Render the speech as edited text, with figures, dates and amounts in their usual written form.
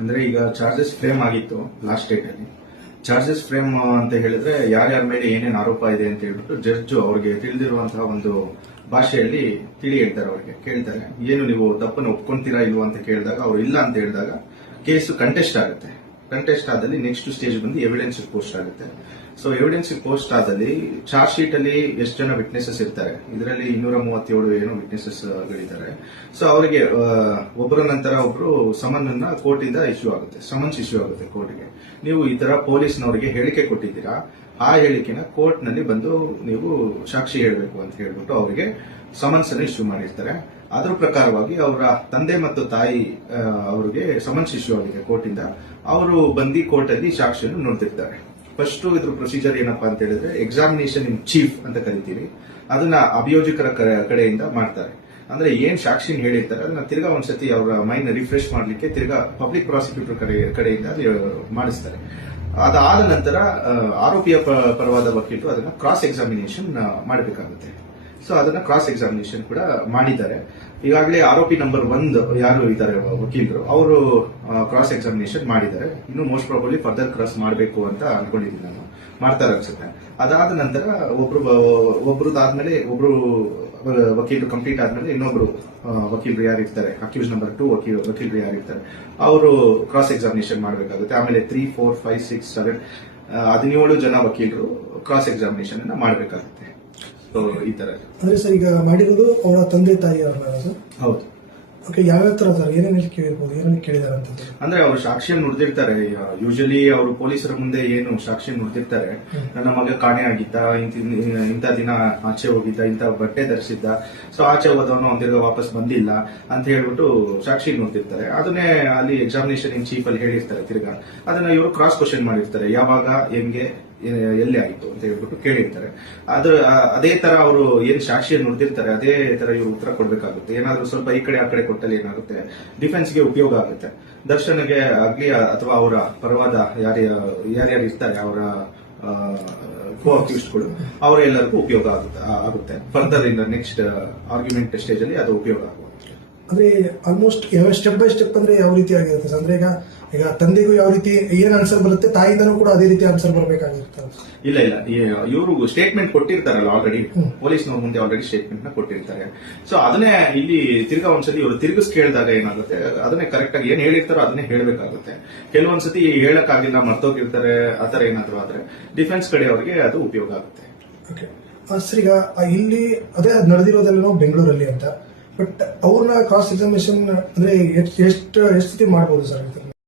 ಅಂದ್ರೆ ಈಗ charges frame ಆಗಿತ್ತು ಲಾಸ್ಟ್ ಡೇಟ್ ಅಲ್ಲಿ. ಚಾರ್ಜಸ್ ಫ್ರೇಮ್ ಅಂತ ಹೇಳಿದ್ರೆ ಯಾರ್ಯಾರ ಮೇಲೆ ಏನೇನು ಆರೋಪ ಇದೆ ಅಂತ ಹೇಳ್ಬಿಟ್ಟು ಜಡ್ಜ್ ಅವ್ರಿಗೆ ತಿಳಿದಿರುವಂತಹ ಒಂದು ಭಾಷೆಯಲ್ಲಿ ತಿಳಿ ಹೇಳ್ತಾರೆ. ಅವ್ರಿಗೆ ಕೇಳ್ತಾರೆ, ಏನು ನೀವು ತಪ್ಪನ್ನು ಒಪ್ಕೊಂತೀರಾ ಇಲ್ವಾ ಅಂತ ಕೇಳಿದಾಗ ಅವ್ರು ಇಲ್ಲ ಅಂತ ಹೇಳಿದಾಗ ಕೇಸು ಕಂಟೆಸ್ಟ್ ಆಗುತ್ತೆ. ಕಂಟೆಸ್ಟ್ ಆದಲ್ಲಿ ನೆಕ್ಸ್ಟ್ ಸ್ಟೇಜ್ ಬಂದು ಎವಿಡೆನ್ಸ್ ಪೋಸ್ಟ್ ಆಗುತ್ತೆ. ಸೊ ಎವಿಡೆನ್ಸ್ ಪೋಸ್ಟ್ ಆದಲ್ಲಿ ಚಾರ್ಜ್ ಶೀಟ್ ಅಲ್ಲಿ ಎಷ್ಟು ಜನ ವಿಟ್ನೆಸಸ್ ಇರ್ತಾರೆ, ಇದರಲ್ಲಿ 237 ಏನೋ ವಿಟ್ನೆಸಸ್ ಗಳಿದ್ದಾರೆ. ಸೊ ಅವರಿಗೆ ಒಬ್ಬರ ನಂತರ ಒಬ್ರು ಸಮನ್ ಅನ್ನ ಕೋರ್ಟ್ ಇಂದ ಸಮನ್ಸ್ ಇಶ್ಯೂ ಆಗುತ್ತೆ ಕೋರ್ಟ್ಗೆ. ನೀವು ಈ ತರ ಪೊಲೀಸ್ನವರಿಗೆ ಹೇಳಿಕೆ ಕೊಟ್ಟಿದ್ದೀರಾ, ಆ ಹೇಳಿಕೆನ ಕೋರ್ಟ್ ನಲ್ಲಿ ಬಂದು ನೀವು ಸಾಕ್ಷಿ ಹೇಳಬೇಕು ಅಂತ ಹೇಳ್ಬಿಟ್ಟು ಅವರಿಗೆ ಸಮನ್ಸ್ ಅನ್ನು ಇಶ್ಯೂ ಮಾಡಿರ್ತಾರೆ. ಅದರ ಪ್ರಕಾರವಾಗಿ ಅವರ ತಂದೆ ಮತ್ತು ತಾಯಿ ಅವರಿಗೆ ಸಮನ್ಸ್ ಇಶ್ಯೂ ಆಗಿದೆ ಕೋರ್ಟ್ ಇಂದ. ಅವರು ಬಂದು ಕೋರ್ಟ್ ಅಲ್ಲಿ ಸಾಕ್ಷಿಯನ್ನು ನೋಡ್ತಿರ್ತಾರೆ. ಫಸ್ಟ್ ಇದ್ರ ಪ್ರೊಸೀಜರ್ ಏನಪ್ಪಾ ಅಂತ ಹೇಳಿದ್ರೆ ಎಕ್ಸಾಮಿನೇಷನ್ ಇನ್ ಚೀಫ್ ಅಂತ ಕರಿತೀವಿ. ಅದನ್ನ ಅಭಿಯೋಜಕರ ಕಡೆಯಿಂದ ಮಾಡ್ತಾರೆ. ಅಂದ್ರೆ ಏನ್ ಸಾಕ್ಷಿನ ಹೇಳಿರ್ತಾರೆ ಅದನ್ನ ತಿರ್ಗಾ ಒಂದ್ಸತಿ ಅವರ ಮೈಂಡ್ ರಿಫ್ರೆಶ್ ಮಾಡ್ಲಿಕ್ಕೆ ತಿರ್ಗಾ ಪಬ್ಲಿಕ್ ಪ್ರಾಸಿಕ್ಯೂಟರ್ ಕಡೆಯಿಂದ ಮಾಡಿಸ್ತಾರೆ. ಅದಾದ ನಂತರ ಆರೋಪಿಯ ಪರವಾದ ವಕೀಲರು ಅದನ್ನ ಕ್ರಾಸ್ ಎಕ್ಸಾಮಿನೇಷನ್ ಮಾಡಬೇಕಾಗುತ್ತೆ. ಸೊ ಅದನ್ನ ಕ್ರಾಸ್ ಎಕ್ಸಾಮಿನೇಷನ್ ಕೂಡ ಮಾಡಿದ್ದಾರೆ. ಈಗಾಗಲೇ ಆರೋಪಿ ನಂಬರ್ 1 ಯಾರು ಇದ್ದಾರೆ ವಕೀಲರು, ಅವರು ಕ್ರಾಸ್ ಎಕ್ಸಾಮಿನೇಷನ್ ಮಾಡಿದ್ದಾರೆ. ಇನ್ನು ಮೋಸ್ಟ್ ಪ್ರಾಬಬ್ಲಿ ಫರ್ದರ್ ಕ್ರಾಸ್ ಮಾಡಬೇಕು ಅಂತ ಅನ್ಕೊಂಡಿದ್ದೀನಿ ನಾನು, ಮಾಡ್ತಾರೆ ಅನ್ಸುತ್ತೆ. ಅದಾದ ನಂತರ ಒಬ್ರದಾದ್ಮೇಲೆ ಒಬ್ರು ವಕೀಲರು ಕಂಪ್ಲೀಟ್ ಆದ್ಮೇಲೆ ಇನ್ನೊಬ್ರು ವಕೀಲರು ಯಾರಿರ್ತಾರೆ, ಅಕ್ಯೂಸ್ ನಂಬರ್ 2 ವಕೀಲರು ಯಾರಿರ್ತಾರೆ ಅವರು ಕ್ರಾಸ್ ಎಕ್ಸಾಮಿನೇಷನ್ ಮಾಡಬೇಕಾಗುತ್ತೆ. ಆಮೇಲೆ 3, 4, 5, 6, 7 17 ಜನ ವಕೀಲರು ಕ್ರಾಸ್ ಎಕ್ಸಾಮಿನೇಷನ್ ಅನ್ನ ಮಾಡಬೇಕಾಗುತ್ತೆ. ಈ ತರ ಅಂದ್ರೆ ಸರ್ ಈಗ ಮಾಡಿರೋದು ಅವರ ತಂದೆ ತಾಯಿ ಅವರ ಸರ್? ಹೌದು. ಓಕೆ, ಯಾವ್ಯಾವ ತರ ಸರ್ ಏನೇನು ಕೇಳಿರ್ಬೋದು, ಏನೇನು ಕೇಳಿದಾರೆ ಅಂತ? ಅಂದ್ರೆ ಅವರು ಸಾಕ್ಷಿಯನ್ನು ನುಡಿದಿರ್ತಾರೆ. ಯೂಶಲಿ ಅವರು ಪೊಲೀಸರ ಮುಂದೆ ಏನು ಸಾಕ್ಷಿಯನ್ನು ನುಡಿದಿರ್ತಾರೆ, ನನ್ನ ಮಗ ಕಾಣೆ ಆಗಿದ್ದ, ಇಂಥ ದಿನ ಆಚೆ ಹೋಗಿದ್ದ, ಇಂಥ ಬಟ್ಟೆ ಧರಿಸಿದ್ದ, ಸೊ ಆಚೆ ಹೋದವನು ಒಂದಿರ್ಗ ವಾಪಸ್ ಬಂದಿಲ್ಲ ಅಂತ ಹೇಳ್ಬಿಟ್ಟು ಸಾಕ್ಷಿ ನುಡಿದಿರ್ತಾರೆ. ಅದನ್ನೇ ಅಲ್ಲಿ ಎಕ್ಸಾಮಿನೇಷನ್ ಇನ್ ಚೀಫ್ ಅಲ್ಲಿ ಹೇಳಿರ್ತಾರೆ. ತಿರ್ಗಾ ಅದನ್ನ ಇವರು ಕ್ರಾಸ್ ಕ್ವಶನ್ ಮಾಡಿರ್ತಾರೆ, ಯಾವಾಗ, ಹೆಂಗೆ, ಎಲ್ಲಿ ಆಗಿತ್ತು ಅಂತ ಹೇಳ್ಬಿಟ್ಟು ಕೇಳಿರ್ತಾರೆ. ಅದೇ ತರ ಅವರು ಏನ್ ಸಾಕ್ಷಿಯನ್ನು ನುಡಿದಿರ್ತಾರೆ ಅದೇ ತರ ಇವರು ಉತ್ತರ ಕೊಡಬೇಕಾಗುತ್ತೆ. ಏನಾದ್ರೂ ಸ್ವಲ್ಪ ಈ ಕಡೆ ಆ ಕಡೆ ಕೊಟ್ಟಲ್ಲಿ ಏನಾಗುತ್ತೆ, ಡಿಫೆನ್ಸ್ಗೆ ಉಪಯೋಗ ಆಗುತ್ತೆ. ದರ್ಶನ್ಗೆ ಆಗ್ಲಿ ಅಥವಾ ಅವರ ಪರವಾದ ಯಾರ್ಯಾರು ಇರ್ತಾರೆ ಅವರ ಕೋ ಅಕ್ಯೂಸ್ಡ್ಗಳು ಅವರೆಲ್ಲರಿಗೂ ಉಪಯೋಗ ಆಗುತ್ತೆ. ಫರ್ದರ್ ಇನ್ ನೆಕ್ಸ್ಟ್ ಆರ್ಗ್ಯುಮೆಂಟ್ ಸ್ಟೇಜ್ ಅಲ್ಲಿ ಅದು ಉಪಯೋಗ ಆಗುತ್ತೆ. ಅಂದ್ರೆ ಆಲ್ಮೋಸ್ಟ್ ಯಾವ ಸ್ಟೆಪ್ ಬೈ ಸ್ಟೆಪ್ ಅಂದ್ರೆ ಯಾವ ರೀತಿ ಆಗಿರುತ್ತೆ ಅಂದ್ರೆ ಈಗ ತಂದೆಗೂ ಯಾವ ರೀತಿ ಏನ್ ಆನ್ಸರ್ ಬರುತ್ತೆ, ತಾಯಿಯಿಂದನೂ ಕೂಡ ಅದೇ ರೀತಿ ಆನ್ಸರ್ ಬರಬೇಕಾಗಿರುತ್ತೆ? ಇಲ್ಲ, ಇವರು ಸ್ಟೇಟ್ಮೆಂಟ್ ಕೊಟ್ಟಿರ್ತಾರಲ್ಲ ಆಲ್ರೆಡಿ, ಪೊಲೀಸ್ನವ್ರ ಮುಂದೆ ಆಲ್ರೆಡಿ ಸ್ಟೇಟ್ಮೆಂಟ್ ನ ಕೊಟ್ಟಿರ್ತಾರೆ. ಸೊ ಅದನ್ನೇ ಇಲ್ಲಿ ತಿರ್ಗಾ ಒಂದ್ಸತಿ ಇವರು ತಿರುಗಿಸ್ ಕೇಳಿದಾಗ ಏನಾಗುತ್ತೆ, ಅದನ್ನೇ ಕರೆಕ್ಟ್ ಆಗಿ ಏನ್ ಹೇಳಿರ್ತಾರೋ ಅದನ್ನೇ ಹೇಳಬೇಕಾಗುತ್ತೆ. ಕೆಲವೊಂದ್ಸತಿ ಹೇಳಕ್ಕಾಗಿಲ್ಲ, ಮರ್ತೋಗಿರ್ತಾರೆ, ಆತರ ಏನಾದ್ರು ಆದ್ರೆ ಡಿಫೆನ್ಸ್ ಕಡೆ ಅವರಿಗೆ ಅದು ಉಪಯೋಗ ಆಗುತ್ತೆ. ಓಕೆ ಸರ್, ಈಗ ಇಲ್ಲಿ ಅದೇ ನಡೆದಿರೋದೆಲ್ಲ ಬೆಂಗಳೂರಲ್ಲಿ ಅಂತ, ಬಟ್ ಅವ್ರನ್ನ ಕ್ರಾಸ್ ಎಕ್ಸಾಮಿನೇಷನ್ ಅಂದ್ರೆ ಎಷ್ಟು ಸತಿ ಮಾಡಬಹುದು ಸರ್?